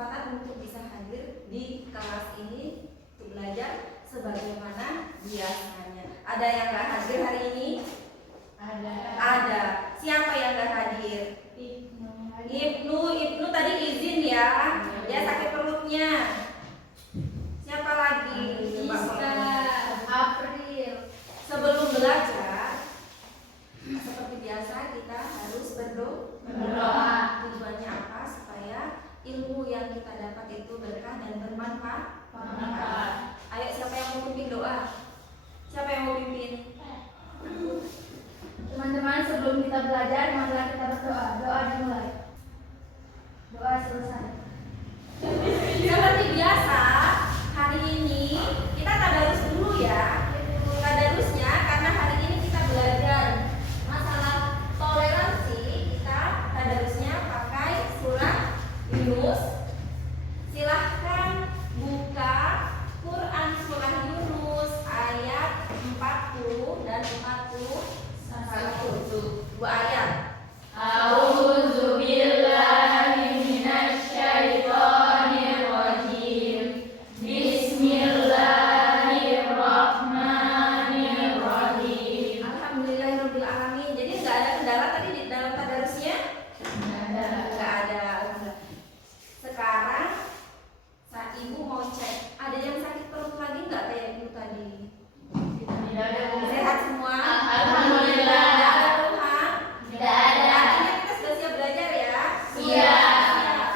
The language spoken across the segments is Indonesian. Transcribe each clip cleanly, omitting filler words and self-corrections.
berkesempatan untuk bisa hadir di kelas ini untuk belajar sebagaimana biasanya. Ada yang nggak hadir hari ini? Ada. Siapa yang nggak hadir? Ibnu tadi izin ya. Dia sakit perutnya. Siapa lagi? April. Sebelum belajar, seperti biasa kita harus berdoa. Tujuannya apa? Supaya ilmu yang kita dapat itu berkah dan bermanfaat. Ayo, siapa yang mau pimpin doa? Siapa yang mau pimpin? Teman-teman, sebelum kita belajar, marilah kita berdoa. Doa dimulai. Doa selesai. Seperti biasa, hari ini kita tadarus dulu ya. Tadarusnya karena hari ini kita belajar masalah toleransi. Kita tadarusnya pakai surah Yunus. Silahkan buka Quran surah Yunus ayat 40 dan 41. Dua ayat. Alhamdulillahirobbilalamin. Jadi nggak ada kendala tadi di dalam tadarusnya? Nggak ada. Sekarang saat ibu mau cek, ada yang sakit perut lagi nggak kayak ibu tadi? Sehat semua? Alhamdulillah. Nggak ada keluhan? Tidak ada. Artinya kita sudah siap belajar ya? Siap.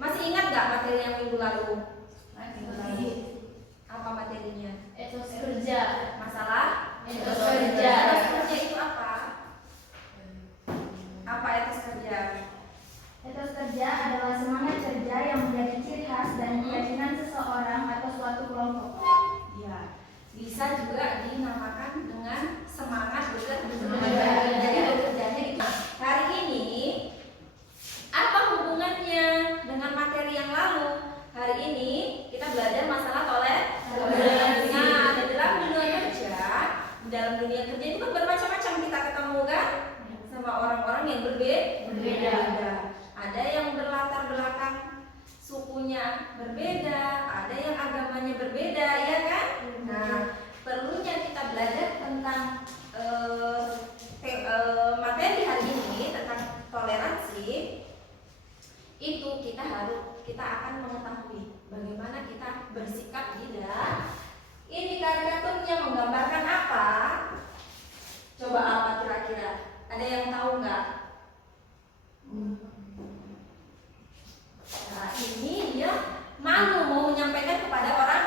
Masih ingat nggak materi yang minggu lalu? Apa materinya? Etos kerja. Masalah? Etos kerja. Etos kerja itu apa? Apa etos kerja? Etos kerja adalah semangat kerja yang menjadi ciri khas dan keyakinan seseorang atau suatu kelompok. Ya, bisa juga dinamakan dengan semangat bekerja. Bekerja. Jadi bekerjanya itu. Hari ini apa hubungannya dengan materi yang lalu? Hari ini kita belajar masalah toleransi. Nah, di dalam dunia kerja itu kan bermacam-macam kita ketemu kan sama orang-orang yang berbeda. Ada yang berlatar belakang sukunya berbeda, ada yang agamanya berbeda, ya kan? Nah, perlunya kita belajar tentang materi hari ini tentang toleransi. Itu kita akan mengetahui bagaimana kita bersikap di dalam ini. Karikaturnya menggambarkan apa? Coba apa kira-kira? Ada yang tahu nggak? Nah, ini dia malu mau menyampaikan kepada orang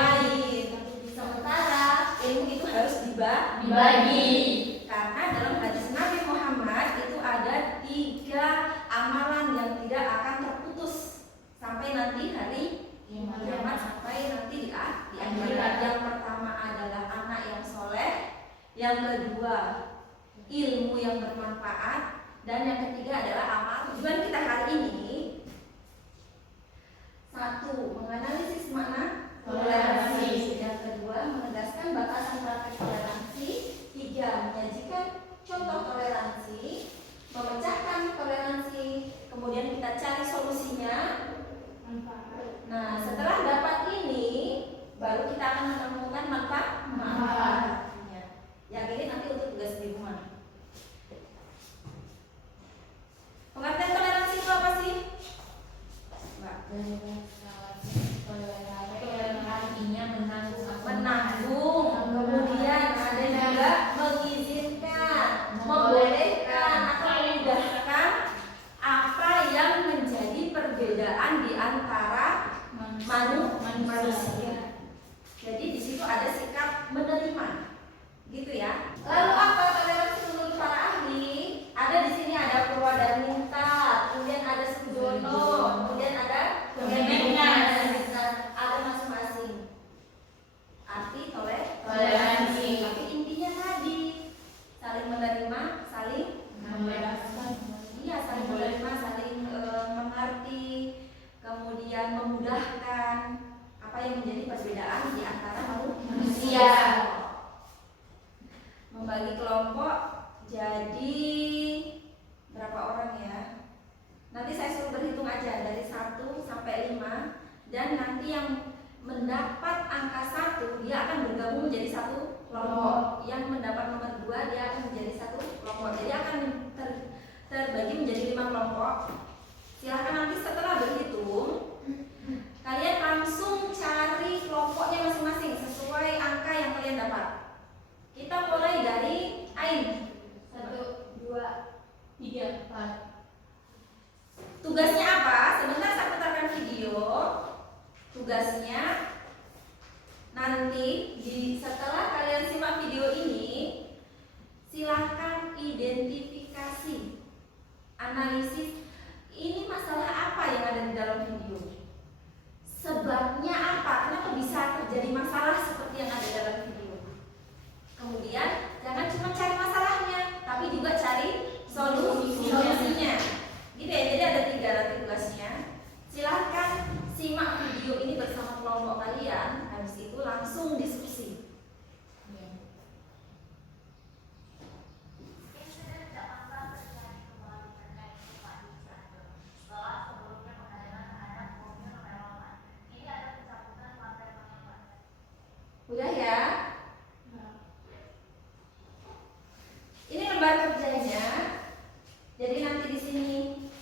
lain. Sementara ilmu itu harus dibagi. Karena dalam hadis Nabi Muhammad itu ada 3 amalan yang tidak akan terputus sampai nanti hari kiamat, sampai nanti di akhirat. Yang pertama adalah anak yang soleh, yang kedua ilmu yang bermanfaat, dan yang ketiga adalah amal. Tujuan kita hari ini, 1. Menganalisis makna toleransi. Yang kedua, menegaskan batasan praktek toleransi. 3. Menyajikan contoh toleransi, memecahkan toleransi. Kemudian kita cari solusinya. Nah, setelah dapat ini, baru kita akan menemukan manfaatnya. Yang ini nanti untuk tugas di rumah. Pengertian toleransi itu apa sih? Mbak? Artinya Menanggung, kemudian ada juga mengizinkan, membolehkan atau memudahkan apa yang menjadi perbedaan di antara manusia. Jadi di situ ada sikap menerima, gitu ya. Lalu apa toleransi menurut para ahli? Ada di sini ada Purwadarminta, kemudian ada Sujono, kemudian ada ada masing-masing arti toleransi. Tapi intinya tadi saling menerima, saling membebaskan. Iya, saling menerima, saling mengerti, kemudian memudahkan apa yang menjadi perbedaan di antara manusia. Membagi kelompok jadi berapa orang ya? Nanti saya kita bagi menjadi 5 kelompok. Silahkan nanti setelah berhitung, kalian langsung cari kelompoknya masing-masing sesuai angka yang kalian dapat. Kita mulai dari Ain. 1, 2, 3, 4. Tugasnya apa? Sebentar saya putarkan video. Tugasnya nanti setelah kalian simak video ini, silahkan identifikasi, analisis ini masalah apa yang ada di dalam video. Sebabnya apa? Kenapa bisa terjadi masalah seperti yang ada dalam video? Kemudian jangan cuma cari masalahnya, tapi juga cari solusinya. Gitu ya. Jadi ada 3 nanti tugasnya. Silahkan simak video ini bersama kelompok kalian. Habis itu langsung diskusi. Udah ya? Ini lembar kerjanya. Jadi nanti di sini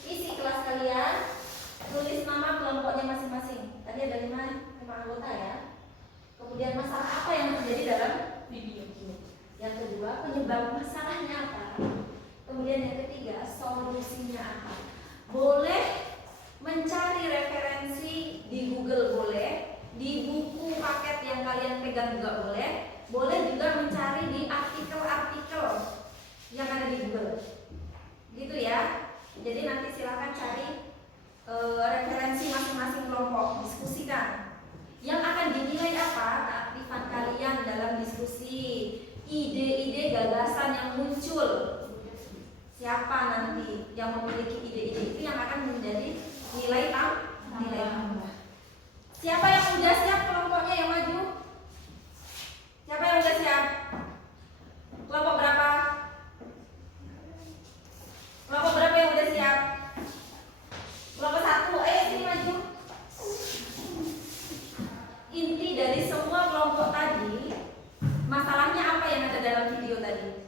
isi kelas kalian, tulis nama kelompoknya masing-masing. Tadi ada 5 anggota ya. Kemudian masalah apa yang terjadi dalam video ini. Yang kedua, penyebab masalahnya apa. Kemudian yang ketiga, solusinya apa. Boleh mencari referensi di Google, boleh di buku paket yang kalian pegang juga boleh. Boleh juga mencari di artikel-artikel yang ada di Google. Gitu ya. Jadi nanti silakan cari referensi masing-masing kelompok, diskusikan. Yang akan dinilai apa? Keaktifan kalian dalam diskusi, ide-ide gagasan yang muncul. Siapa nanti yang memiliki ide-ide itu yang akan menjadi nilai tambah. Siapa yang sudah siap kelompoknya yang maju? Siapa yang sudah siap? Kelompok berapa? Kelompok berapa yang sudah siap? Kelompok 1, ayo sini maju. Inti dari semua kelompok tadi, masalahnya apa yang ada dalam video tadi?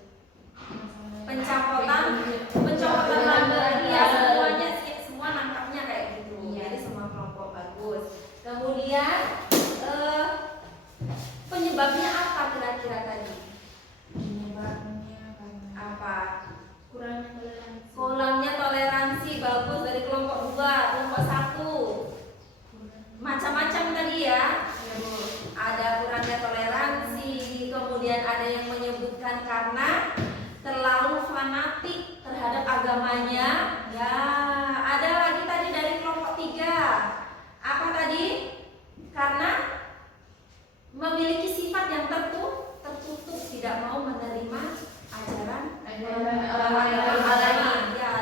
Pencopotan lambat. Ya, semua nangkapnya kayak gitu. Jadi semua kelompok bagus. Kemudian penyebabnya apa kira-kira tadi? Penyebabnya apa? Kurangnya toleransi. Bagus, dari kelompok 2. Kelompok 1 macam-macam tadi ya. Ada kurangnya toleransi. Kemudian ada yang menyebutkan karena terlalu fanatik terhadap agamanya. Ya, ada lagi tadi dari kelompok 3. Apa tadi? Karena memiliki sifat yang tertutup, tidak mau menerima ajaran agama. Ya,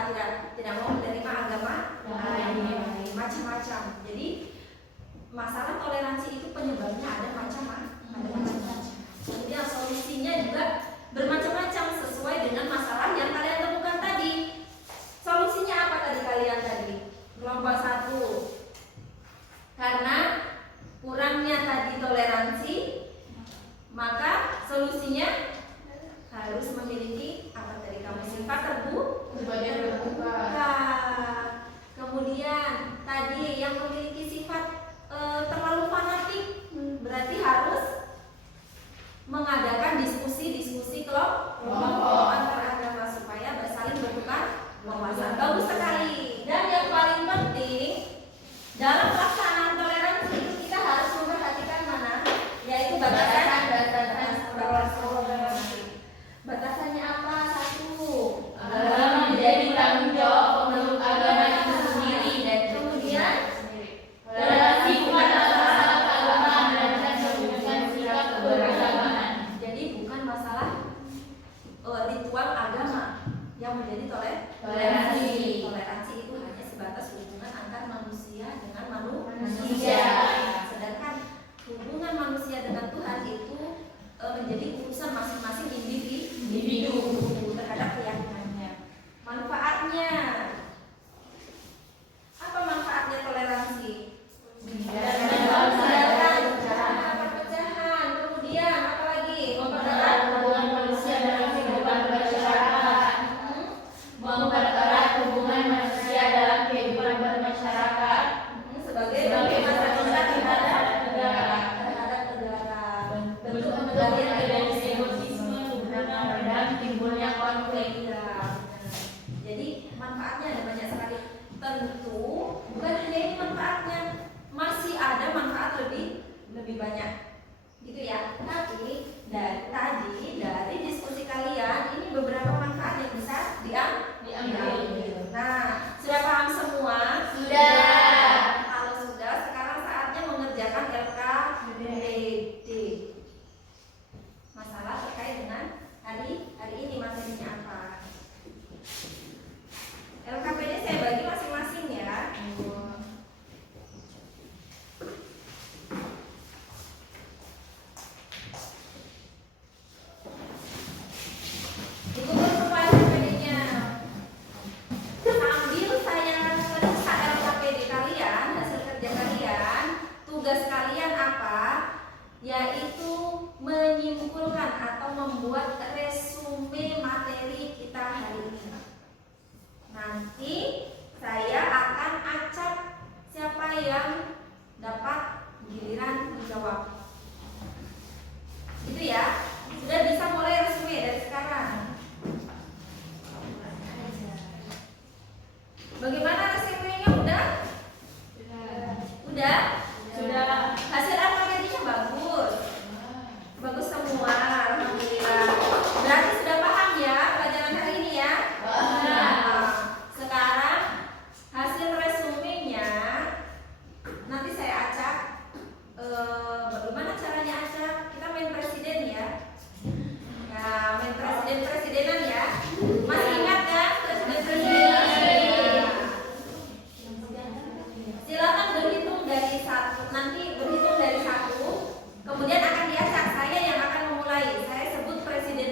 tidak mau menerima agama lain, macam-macam. Jadi masalah toleransi itu penyebabnya ada macam-macam. Kemudian solusinya juga bermacam-macam sesuai dengan masalah yang kalian temukan tadi. Solusinya apa tadi kalian tadi? Kelompok 1. Karena kurangnya tadi toleransi, maka solusinya harus memiliki apa tadi kamu sifat terbuka. Kemudian tadi yang memiliki sifat terlalu fanatik, berarti harus mengadakan diskusi kelompok antar agama supaya saling bertukar wawasan. Bagus sekali. Dan yang paling penting dalam pelaksanaan toleransi itu kita harus memperhatikan mana, yaitu batasannya apa? 1, Agama menjadi tanggung jawab pemeluk agama itu sendiri. Dan kemudian toleransi umat atas agama dan menunjukkan sikap keberagamaan. jadi bukan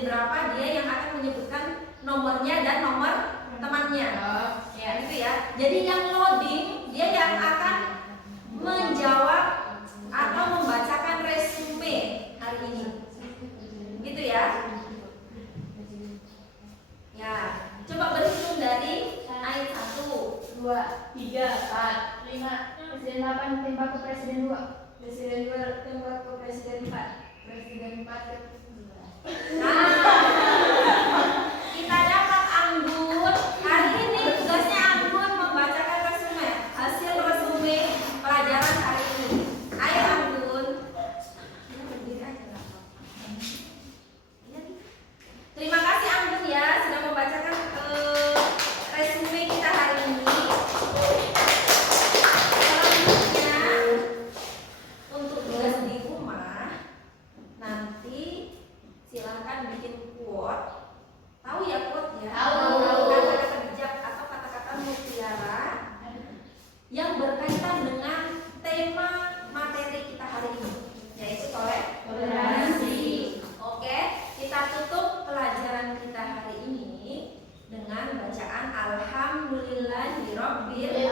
berapa dia yang akan menyebutkan nomornya dan nomor temannya. Ya gitu ya. Jadi yang loading dia yang akan menjawab atau membacakan resume hari ini. Gitu ya. Ya, coba berhitung dari ayat 1, 2, 3, 4, 5. Presiden 8 tembak ke Presiden 2. Presiden 2 tembak ke Presiden 4. Presiden 4 ke Nah, kita dapat Anggun. Hari ini tugasnya Anggun membacakan resume, hasil resume pelajaran hari ini. Ayo Anggun. Ya, berdiri aja nggak apa-apa. Ya. Terima kasih Anggun ya sudah membacakan resume kita hari ini. Selanjutnya untuk tugas di rumah nanti silahkan bikin quote. Tahu ya quote ya? Tahu. Kata-kata bijak atau kata-kata mutiara yang berkaitan dengan tema materi kita hari ini, yaitu toleransi. Oke, kita tutup pelajaran kita hari ini dengan bacaan Alhamdulillahirabbil